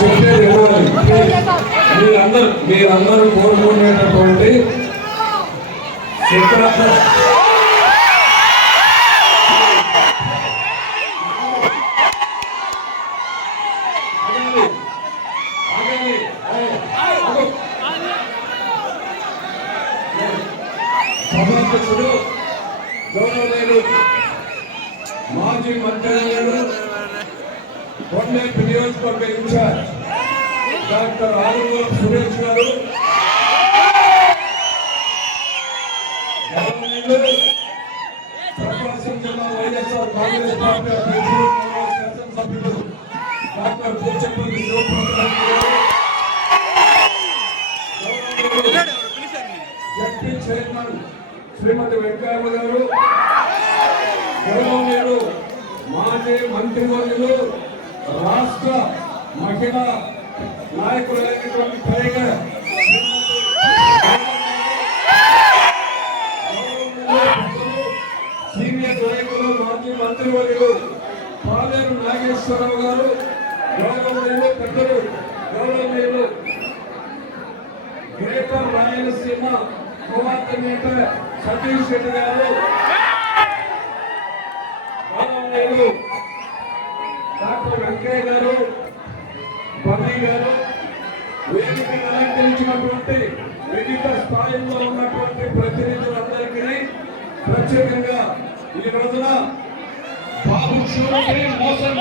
చెప్పేది వినాలి. మీరందరూ కోరుకునేటటువంటి సభాధ్యక్షుడు గౌరవనీయులు మాజీ మంత్రి కొండేపి నియోజకవర్గ ఇన్ఛార్జ్ డాక్టర్ ఆరుమూల సురేష్ గారు, ప్రకాశం జిల్లా వైఎస్ఆర్ కాంగ్రెస్ పార్టీ అధ్యక్షుడు శాసనసభ్యులు డాక్టర్ పోచంపల్లి శివప్రసాద్ గారు, జడ్పీ చైర్మన్ శ్రీమతి వెంకయ్య గారు, గౌరవనీయులు మాజీ మంత్రివర్యులు రాష్ట్ర మహిళా నాయకులైనటువంటి టైగర్ సీనియర్ నాయకులు మాజీ మంత్రివర్యులు పాలేరు నాగేశ్వరరావు గారు, గౌరవనీయులు పెద్దలు గౌరవనీయులు గ్రేటర్ రాయలసీమ కోఆర్డినేటర్ సతీష్ రెడ్డి గారు, గౌరవనీయులు డాక్టర్ వెంకయ్య గారు, బన్నీ గారు, వేదికను అలంకరించినటువంటి వివిధ స్థాయిలో ఉన్నటువంటి ప్రతినిధులందరికీ ప్రత్యేకంగా ఈ రోజున బాబు షూరిటీ మోసం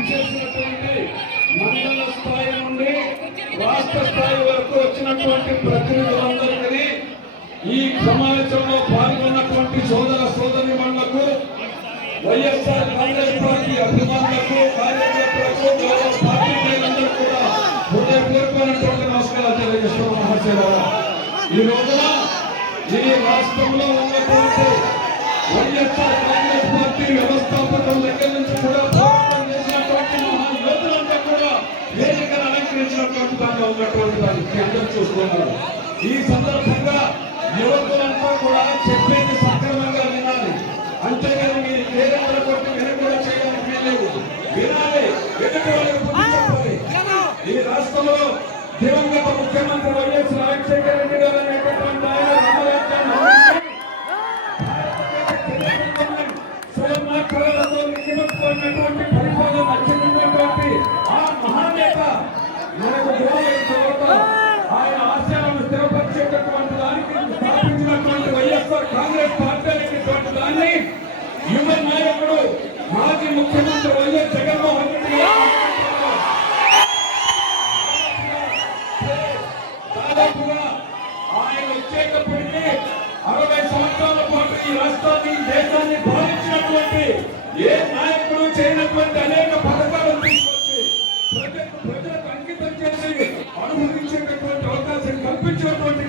చేసినటువంటి మండల స్థాయి నుండి రాష్ట్ర స్థాయి వరకు వచ్చినటువంటి ప్రతినిధులందరికీ ఈ సమావేశంలో పాల్గొన్నటువంటి సోదర సోదరీమణులకు, వైఎస్ఆర్ కాంగ్రెస్ పార్టీ అభిమానులకు, కార్యకర్తలకు, గౌరవ పార్టీలందరూ కూడా హృదయపూర్వకమైనటువంటి నమస్కారాలు తెలియజేస్తున్నాం. మహాశయులారా, ఈ రోజున ఈ రాష్ట్రంలో ఉన్నటువంటి వైఎస్ఆర్ కాంగ్రెస్ పార్టీ వ్యవస్థాపకం దగ్గర నుంచి కూడా పోరాటం చేసినటువంటి మహాయోధులంతా కూడా వేదికను అలంకరించినటువంటి దానిలో ఉన్నటువంటి దాన్ని అందరూ చూస్తున్నారు. ఈ సందర్భంగా యువకులంతా కూడా చెప్పేది సక్రమంగా వినాలి. అంతేగాని మీరు కేరళ కొట్టి వెనుకలు చేయడానికి వీల్లేదు. వినాలి, ఎదుటి వాళ్ళకి బుద్ధి చెప్పాలి. ఈ రాష్ట్రంలో దివంగత ముఖ్యమంత్రి వైఎస్ రాజశేఖర రెడ్డి గారు అనేటటువంటి ఆయన స్వయంమాత్రాలతో నియమించుకున్నటువంటి పరిపాలన నచ్చినటువంటి ఆ మహానేత మనకు దూరమైన తర్వాత ఆయన ఆశయాలను స్థిరపరిచేటటువంటి దానికి స్థాపించినటువంటి వైఎస్ఆర్ కాంగ్రెస్ పార్టీ అనేటువంటి దాన్ని యువ నాయకుడు మాజీ ముఖ్యమంత్రి వైఎస్ జగన్మోహన్ రెడ్డి గారు దాదాపుగా ఆయన వచ్చేటప్పటికీ 60 సంవత్సరాల పాటు ఈ రాష్ట్రాన్ని దేశాన్ని పాలించినటువంటి ఏ నాయకుడు చేయనటువంటి అనేక పథకాలను తీసుకొచ్చి ప్రజలకు అంకితం చేసి అనుభవించేటటువంటి అవకాశం కల్పించినటువంటి